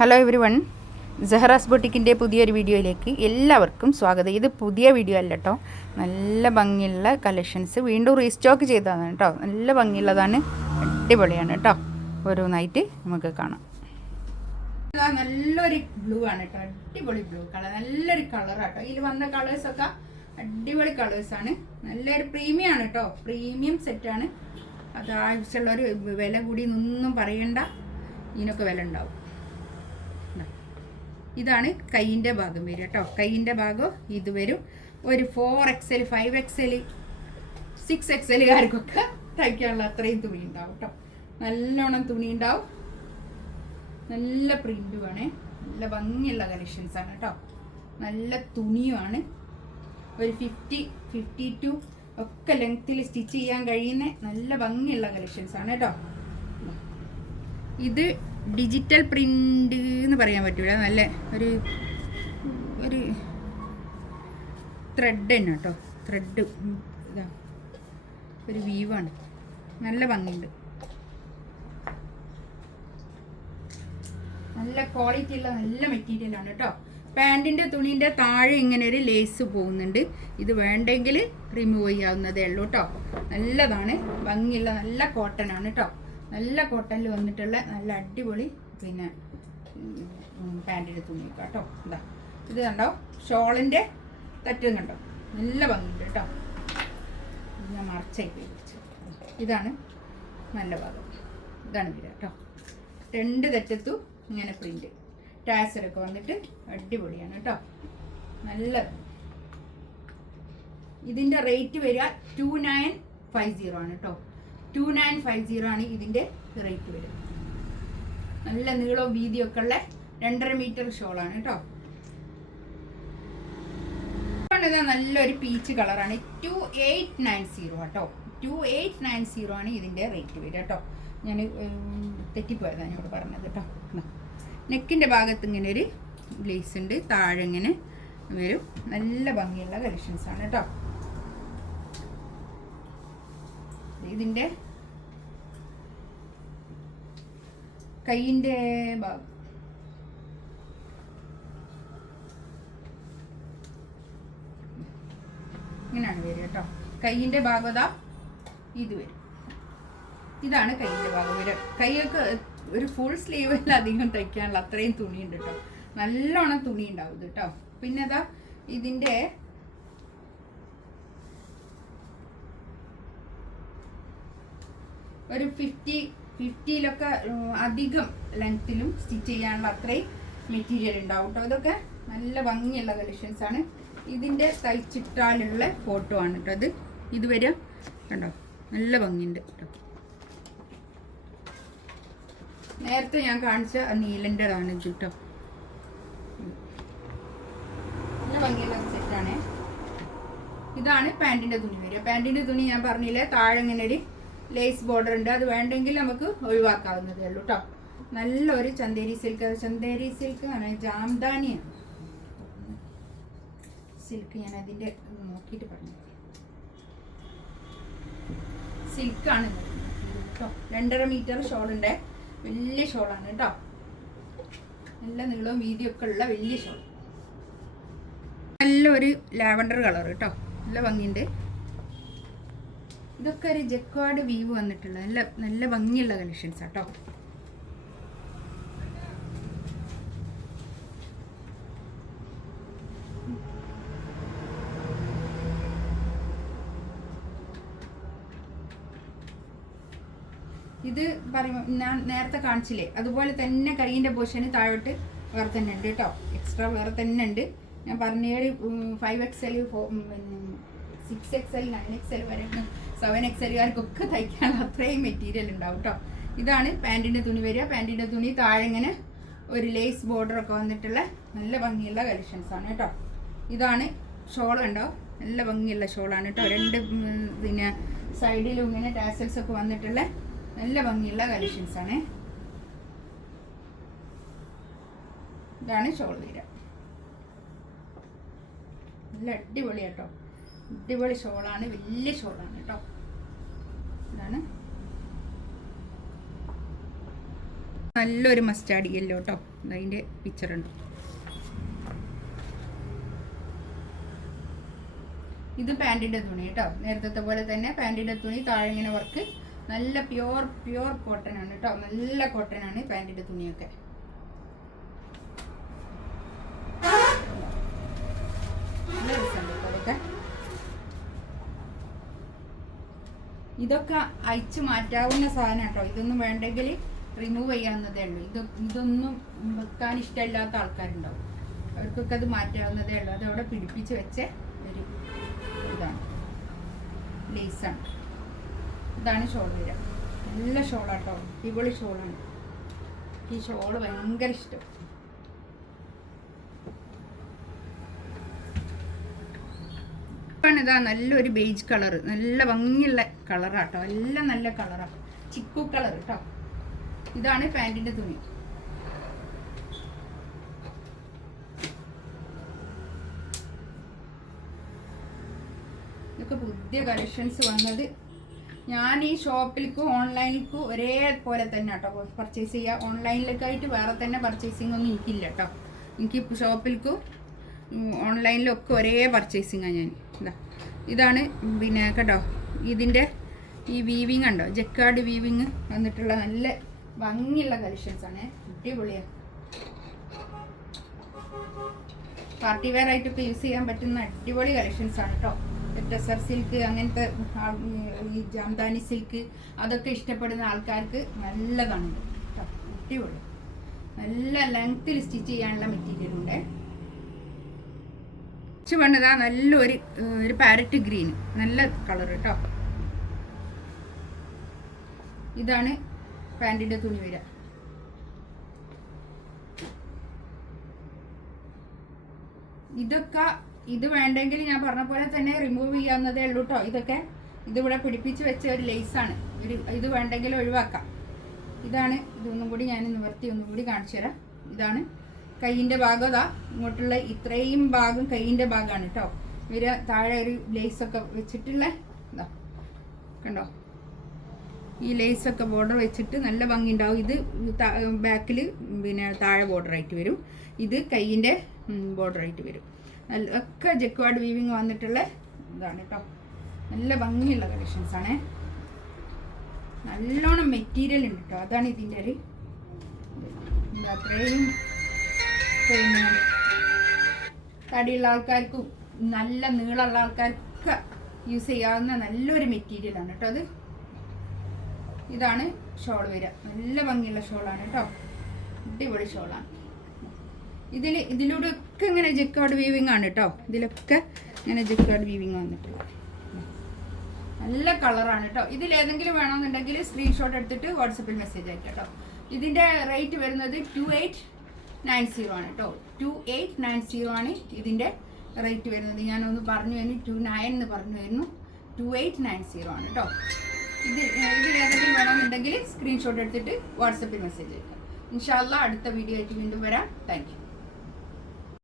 Hello every one, സെഹറാസ് ബൊട്ടിക്കിൻ്റെ പുതിയൊരു വീഡിയോയിലേക്ക് എല്ലാവർക്കും സ്വാഗതം. ഇത് പുതിയ വീഡിയോ അല്ല കേട്ടോ, നല്ല ഭംഗിയുള്ള കളക്ഷൻസ് വീണ്ടും റീസ്റ്റോക്ക് ചെയ്തതാണ് കേട്ടോ. നല്ല ഭംഗിയുള്ളതാണ്, അടിപൊളിയാണ് കേട്ടോ. ഓരോന്നായിട്ട് നമുക്ക് കാണാം. നല്ലൊരു ബ്ലൂ ആണ് കേട്ടോ, അടിപൊളി ബ്ലൂ കളർ, നല്ലൊരു കളറാട്ടോ. ഇതിൽ വന്ന കളേഴ്സൊക്കെ അടിപൊളി കളേഴ്സാണ്, നല്ലൊരു പ്രീമിയം ആണ് കേട്ടോ, പ്രീമിയം സെറ്റാണ്. അത് ആവശ്യമുള്ളൊരു വില കൂടി ഒന്നും പറയണ്ട, ഇതിനൊക്കെ വില ഉണ്ടാവും. ഇതാണ് കൈയിൻ്റെ ഭാഗം വരിക കേട്ടോ, കൈയിൻ്റെ ഭാഗം ഇത് വരും. ഒരു 4XL 5XL 6XLകാർക്കൊക്കെ തയ്ക്കാനുള്ള അത്രയും തുണി ഉണ്ടാവും കേട്ടോ, നല്ലോണം തുണി ഉണ്ടാവും. നല്ല പ്രിൻറ്റുമാണ്, നല്ല ഭംഗിയുള്ള കളക്ഷൻസാണ് കേട്ടോ, നല്ല തുണിയുമാണ്. ഒരു 50-52 ഒക്കെ ലെങ്ത്തിൽ സ്റ്റിച്ച് ചെയ്യാൻ കഴിയുന്ന നല്ല ഭംഗിയുള്ള കളക്ഷൻസാണ് കേട്ടോ. ഇത് ഡിജിറ്റൽ പ്രിൻ്റ് എന്ന് പറയാൻ പറ്റൂല, നല്ല ഒരു ത്രെഡ് തന്നെ കേട്ടോ, ത്രെഡ് ഇതാ ഒരു വീവാണ്, നല്ല ഭംഗിയുണ്ട്, നല്ല ക്വാളിറ്റി ഉള്ള നല്ല മെറ്റീരിയലാണ് കേട്ടോ. പാൻറ്റിൻ്റെ തുണീൻ്റെ താഴെ ഇങ്ങനെ ഒരു ലേസ് പോകുന്നുണ്ട്, ഇത് വേണ്ടെങ്കിൽ റിമൂവ് ചെയ്യാവുന്നതേ ഉള്ളൂ കേട്ടോ. നല്ലതാണ്, ഭംഗിയുള്ള നല്ല കോട്ടൺ ആണ് കേട്ടോ, നല്ല കോട്ടണിൽ വന്നിട്ടുള്ള നല്ല അടിപൊളി പിന്നെ പാൻറ്റിൻ്റെ തുണിയൊക്കെ കേട്ടോ. എന്താ ഇത് കണ്ടോ, ഷോളിൻ്റെ തറ്റും കണ്ടോ, നല്ല ഭംഗിയുണ്ട് കേട്ടോ. ഞാൻ മറച്ചായി പിടിച്ചു, ഇതാണ് നല്ല ഭാഗം, ഇതാണ് വരിക കേട്ടോ. രണ്ട് തെറ്റത്തും ഇങ്ങനെ പ്രിൻ്റ് ടാസറൊക്കെ വന്നിട്ട് അടിപൊളിയാണ് കേട്ടോ, നല്ലത്. ഇതിൻ്റെ റേറ്റ് വരിക 2950 ആണ് കേട്ടോ, 2950 ആണ് ഇതിൻ്റെ റേറ്റ് വരും. നല്ല നീളവും വീതിയൊക്കെ ഉള്ള 2.5 മീറ്റർ ഷോളാണ് കേട്ടോ. നല്ലൊരു പീച്ച് കളറാണ്, 2890 കേട്ടോ, 2890 ആണ് ഇതിൻ്റെ റേറ്റ് വരിക കേട്ടോ. ഞാൻ തെറ്റിപ്പോയതാണ് ഇവിടെ പറഞ്ഞത് കേട്ടോ. നെക്കിൻ്റെ ഭാഗത്ത് ഇങ്ങനെ ഒരു ലേസ് ഉണ്ട്, താഴെ ഇങ്ങനെ വരും, നല്ല ഭംഗിയുള്ള കളക്ഷൻസാണ് കേട്ടോ. ഇതിൻ്റെ കൈയിൻ്റെ ഭാഗം ഇങ്ങനെയാണ് വരിക കേട്ടോ. കൈയിൻ്റെ ഭാഗത ഇത് വരും, ഇതാണ് കൈയിൻ്റെ ഭാഗം വരിക. കൈയൊക്കെ ഒരു ഫുൾ സ്ലീവിൽ അധികം തയ്ക്കാനുള്ള അത്രയും തുണിയുണ്ട് കേട്ടോ, നല്ലോണം തുണി ഉണ്ടാവും ഇത് കേട്ടോ. പിന്നെ അതാ ഇതിൻ്റെ ഒരു 50-50ലൊക്കെ അധികം ലെങ്ത്തിലും സ്റ്റിച്ച് ചെയ്യാനുള്ള അത്രയും മെറ്റീരിയൽ ഉണ്ടാവും കേട്ടോ. ഇതൊക്കെ നല്ല ഭംഗിയുള്ള കളക്ഷൻസാണ്. ഇതിൻ്റെ തയ്ച്ചിട്ടാലുള്ള ഫോട്ടോ ആണ് കേട്ടോ, ഇത് വരിക കണ്ടോ, നല്ല ഭംഗിയുണ്ട് കേട്ടോ. നേരത്തെ ഞാൻ കാണിച്ച നീലൻ്റെതാണ് ഇത് കേട്ടോ, നല്ല ഭംഗിയുള്ള സെറ്റാണ്. ഇതാണ് പാൻറ്റിൻ്റെ തുണി വരിക. പാൻറ്റിൻ്റെ തുണി ഞാൻ പറഞ്ഞില്ലേ, താഴെ ഇങ്ങനെ ഒരു ലേസ് ബോർഡർ ഉണ്ട്, അത് വേണ്ടെങ്കിൽ നമുക്ക് ഒഴിവാക്കാവുന്നതേ ഉള്ളൂ കേട്ടോ. നല്ലൊരു ചന്തേരി സിൽക്ക്, ചന്തേരി സിൽക്ക് ആണ്, ജാംദാനിയാണ് സിൽക്ക്, ഞാൻ അതിൻ്റെ നോക്കിയിട്ട് പറഞ്ഞു, സിൽക്കാണ് കേട്ടോ. 2.5 മീറ്റർ ഷോളുണ്ട്, വലിയ ഷോളാണ് കേട്ടോ, നല്ല നീളവും വീതിയൊക്കെ ഉള്ള വലിയ ഷോൾ. നല്ലൊരു ലാവൻഡർ കളർ കേട്ടോ, നല്ല ഭംഗിയുണ്ട്. ഇതൊക്കെ ഒരു ജക്വാർഡ് വീവ് വന്നിട്ടുള്ള നല്ല നല്ല ഭംഗിയുള്ള കളക്ഷൻസ് കേട്ടോ. ഇത് പറയുമ്പോൾ ഞാൻ നേരത്തെ കാണിച്ചില്ലേ, അതുപോലെ തന്നെ കൈയിൻ്റെ പൊസിഷന് താഴോട്ട് വേറെ തന്നെ ഉണ്ട് കേട്ടോ, എക്സ്ട്രാ വേറെ തന്നെ ഉണ്ട്. ഞാൻ പറഞ്ഞ 5XL 6XL 9XL വരെ 7XLകാർക്കൊക്കെ തയ്ക്കാനുള്ള അത്രയും മെറ്റീരിയൽ ഉണ്ടാവും കേട്ടോ. ഇതാണ് പാൻറ്റിൻ്റെ തുണി വരിക. പാൻറ്റിൻ്റെ തുണി താഴെ ഇങ്ങനെ ഒരു ലേസ് ബോർഡറൊക്കെ വന്നിട്ടുള്ള നല്ല ഭംഗിയുള്ള കളക്ഷൻസാണ് കേട്ടോ. ഇതാണ് ഷോൾ കണ്ടോ, നല്ല ഭംഗിയുള്ള ഷോളാണ് കേട്ടോ. രണ്ട് പിന്നെ സൈഡിലും ഇങ്ങനെ ടാസൽസ് ഒക്കെ വന്നിട്ടുള്ള നല്ല ഭംഗിയുള്ള കളക്ഷൻസാണ്. ഇതാണ് ഷോൾ വരിക, നല്ല അടിപൊളി കേട്ടോ, അടിപൊളി ഷോളാണ്, വലിയ ഷോളാണ് കേട്ടോ. ഇതാണ് നല്ലൊരു മസ്റ്റാർഡ് യെല്ലോ കേട്ടോ, അതിൻ്റെ പിക്ചറുണ്ട്. ഇത് പാൻറ്റിൻ്റെ തുണി കേട്ടോ, നേരത്തെ പോലെ തന്നെ പാൻറ്റിൻ്റെ തുണി, താഴെ ഇങ്ങനെ വർക്ക്. നല്ല പ്യുവർ കോട്ടൺ ആണ് കേട്ടോ, നല്ല കോട്ടൺ ആണ് പാൻറ്റിൻ്റെ തുണിയൊക്കെ. നല്ല രസമുണ്ട് അതൊക്കെ. ഇതൊക്കെ അയച്ച് മാറ്റാവുന്ന സാധനം കേട്ടോ, ഇതൊന്നും വേണ്ടെങ്കിൽ റിമൂവ് ചെയ്യാവുന്നതേ ഉള്ളൂ. ഇതൊന്നും വെക്കാൻ ഇഷ്ടമില്ലാത്ത ആൾക്കാരുണ്ടാവും, അവർക്കൊക്കെ അത് മാറ്റാവുന്നതേ ഉള്ളൂ. അതവിടെ പിടിപ്പിച്ച് വെച്ച ഒരു ഇതാണ്, ലേസാണ്. ഇതാണ് ഷോൾ വരിക. നല്ല ഷോളാട്ടോ, അടിപൊളി ഷോളാണ്. ഈ ഷോള് ഭയങ്കര ഇഷ്ടം. ഇതാ നല്ലൊരു ബേജ് കളർ, നല്ല ഭംഗിയുള്ള കളറാട്ടോ, എല്ലാം നല്ല കളറാണ്, ചിക്കു കളർ കേട്ടോ. ഇതാണ് പാൻറ്റിൻ്റെ തുണി. ഇതൊക്കെ പുതിയ കളക്ഷൻസ് വന്നത്. ഞാൻ ഈ ഷോപ്പിലേക്കും ഓൺലൈനിലേക്കും ഒരേപോലെ തന്നെ കേട്ടോ പർച്ചേസ് ചെയ്യുക. ഓൺലൈനിലേക്കായിട്ട് വേറെ തന്നെ പർച്ചേസിംഗ് ഒന്നും എനിക്കില്ല കേട്ടോ. എനിക്ക് ഷോപ്പിലേക്കും ഓൺലൈനിലും ഒക്കെ ഒരേ പർച്ചേസിങ്ങാണ് ഞാൻ. ഇതാണ് പിന്നെ കേട്ടോ, ഇതിൻ്റെ ഈ വീവിങ് ഉണ്ടോ, ജക്കാർഡ് വീവിങ് വന്നിട്ടുള്ള നല്ല ഭംഗിയുള്ള കളക്ഷൻസാണ്, അടിപൊളിയാണ്. പാർട്ടി വെയർ ആയിട്ടൊക്കെ യൂസ് ചെയ്യാൻ പറ്റുന്ന അടിപൊളി കളക്ഷൻസാണ് കേട്ടോ. ടെസർ സിൽക്ക് അങ്ങനത്തെ ഈ ജാംദാനി സിൽക്ക് അതൊക്കെ ഇഷ്ടപ്പെടുന്ന ആൾക്കാർക്ക് നല്ലതാണ് കേട്ടോ, അടിപൊളി. നല്ല ലെങ്ത്തിൽ സ്റ്റിച്ച് ചെയ്യാനുള്ള മെറ്റീരിയൽ ഉണ്ട്. വണ്ണതാ നല്ലൊരു പാരറ്റ് ഗ്രീൻ, നല്ല കളർ കേട്ടോ. ഇതാണ് പാൻറ്റിൻ്റെ തുണി വരിക. ഇതൊക്കെ ഇത് വേണ്ടെങ്കിൽ ഞാൻ പറഞ്ഞ പോലെ തന്നെ റിമൂവ് ചെയ്യാവുന്നതേ ഉള്ളൂ കേട്ടോ. ഇതൊക്കെ ഇതിവിടെ പിടിപ്പിച്ച് വെച്ച ഒരു ലേസാണ്. ഇത് വേണ്ടെങ്കിൽ ഒഴിവാക്കാം. ഇതാണ്, ഇതൊന്നും കൂടി ഞാൻ നിവർത്തി ഒന്നും കൂടി കാണിച്ചു തരാം. ഇതാണ് കൈയിൻ്റെ ഭാഗം. ഇതാ ഇങ്ങോട്ടുള്ള ഇത്രയും ഭാഗം കൈയിൻ്റെ ഭാഗമാണ് കേട്ടോ. ഇവര് താഴെ ഒരു ലേസൊക്കെ വെച്ചിട്ടുള്ള ഇതാ കണ്ടോ, ഈ ലേസൊക്കെ ബോർഡർ വെച്ചിട്ട് നല്ല ഭംഗി ഉണ്ടാവും. ഇത് ബാക്കിൽ പിന്നെ താഴെ ബോർഡറായിട്ട് വരും, ഇത് കൈയിൻ്റെ ബോർഡറായിട്ട് വരും. ഒക്കെ ജക്വാർഡ് വീവിങ് വന്നിട്ടുള്ള ഇതാണ് കേട്ടോ. നല്ല ഭംഗിയുള്ള കളക്ഷൻസ് ആണേ, നല്ലോണം മെറ്റീരിയൽ ഉണ്ട് കേട്ടോ. അതാണ് ഇതിൻ്റെ ഒരു അത്രയും പിന്നെ തടിയുള്ള ആൾക്കാർക്കും നല്ല നീളമുള്ള ആൾക്കാർക്കൊക്കെ യൂസ് ചെയ്യാവുന്ന നല്ലൊരു മെറ്റീരിയലാണ് കേട്ടോ അത്. ഇതാണ് ഷോൾ വരിക, നല്ല ഭംഗിയുള്ള ഷോളാണ് കേട്ടോ, അടിപൊളി ഷോളാണ്. ഇതിലൂടെ ഒക്കെ ഇങ്ങനെ ജക്കാർഡ് വീവിങ് ആണ് കേട്ടോ. ഇതിലൊക്കെ ഇങ്ങനെ ജക്കാർഡ് വീവിങ് വന്നിട്ടുള്ളത് നല്ല കളറാണ് കേട്ടോ. ഇതിലേതെങ്കിലും വേണമെന്നുണ്ടെങ്കിൽ സ്ക്രീൻഷോട്ട് എടുത്തിട്ട് വാട്സപ്പിൽ മെസ്സേജ് അയക്കാം കേട്ടോ. ഇതിൻ്റെ റേറ്റ് വരുന്നത് 2890 ആണ് കേട്ടോ. 2890 ആണ് ഇതിൻ്റെ റേറ്റ് വരുന്നത്. ഞാനൊന്ന് പറഞ്ഞു തരുന്നു, 29 എന്ന് പറഞ്ഞു തരുന്നു. 2890 ആണ് കേട്ടോ. ഇതിലേതെങ്കിലും വേണമെന്നുണ്ടെങ്കിൽ സ്ക്രീൻഷോട്ട് എടുത്തിട്ട് വാട്സപ്പിൽ മെസ്സേജ് അയക്കാം. ഇൻഷാ അല്ലാഹ് അടുത്ത വീഡിയോ ആയിട്ട് വീണ്ടും വരാം. Thank you.